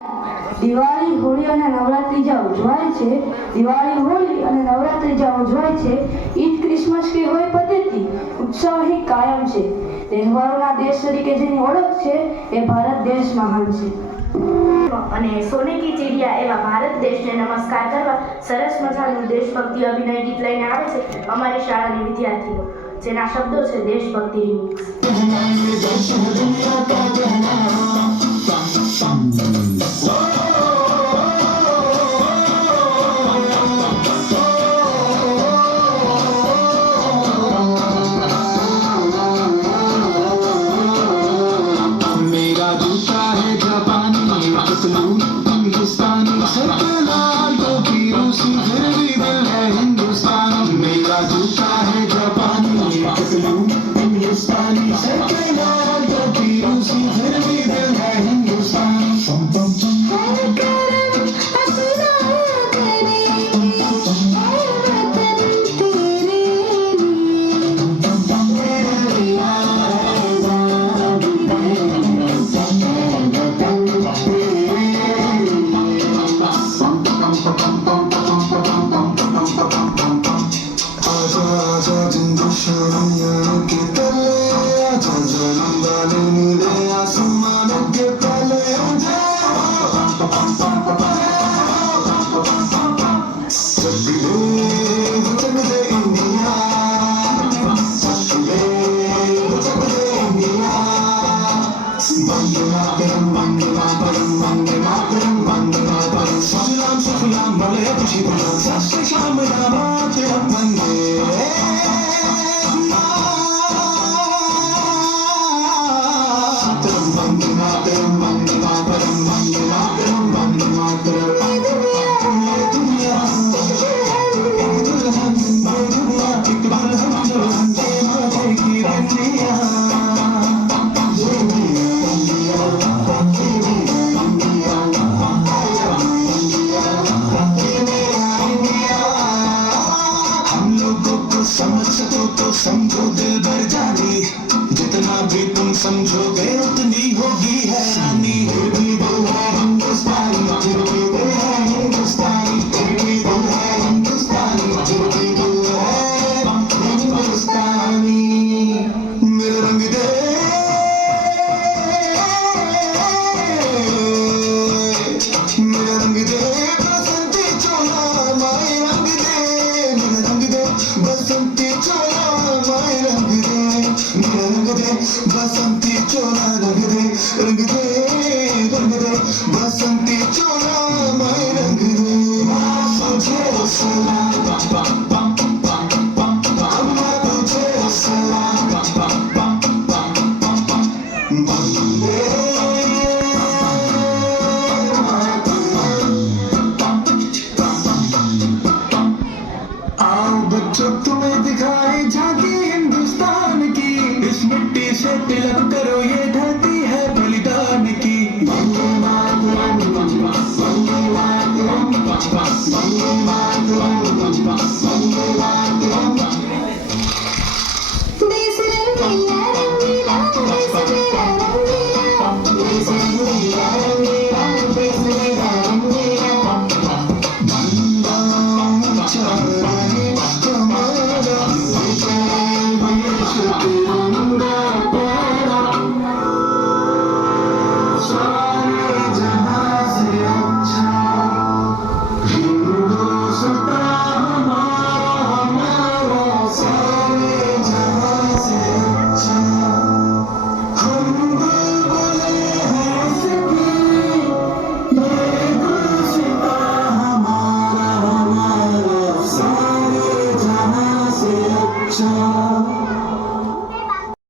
દિવાળી, હોળી અને નવરાત્રી જ્યાં ઉજવાય છે, દિવાળી, હોળી અને નવરાત્રી જ્યાં ઉજવાય છે, ઈદ, ક્રિસમસ કે હોય પદ્ધતિ, ઉત્સવ અહીં કાયમ છે. તહેવારોના દેશ તરીકે જેની ઓળખ છે એ ભારત દેશ મહાન છે. અને સોને કી ચીડિયા એવા ભારત દેશને નમસ્કાર કરવા સરસ મજાનું દેશભક્તિ અભિનય ગીત લઈને આવે છે અમારી શાળાની વિદ્યાર્થીઓ, જેના શબ્દો છે દેશભક્તિ રિમિક્સ. हिंदुस्तानी सतलाल तो रूसी फिर भी दिल है हिंदुस्तान. मेरा जूता है जापानी हिंदुस्तानी सतलाल तो रूसी फिर भी दिल है हिंदुस्तान. समझो दिल भर जानी, जितना भी तुम समझोगे उतनी होगी हैरानी. फिर भी दिल है हिंदुस्तानी, फिर भी दिल है हिंदुस्तानी, फिर भी दिल है हिंदुस्तानी, फिर भी दिल है हिंदुस्तानी. मेरे रंग दे मेरे रंग दे बसंती चोला, माए रंग दे मेरे रंग दे बसंती चोला, बसंती चोला रंग दे रंग दे रंग दे बसंती चोला माय रंग दे. तुझे सलाम तुझे सलाम आओ बच्चों तुम्हें दिखाए झांकी हिंदुस्तान की, इस मिट्टी से तिलक करो ये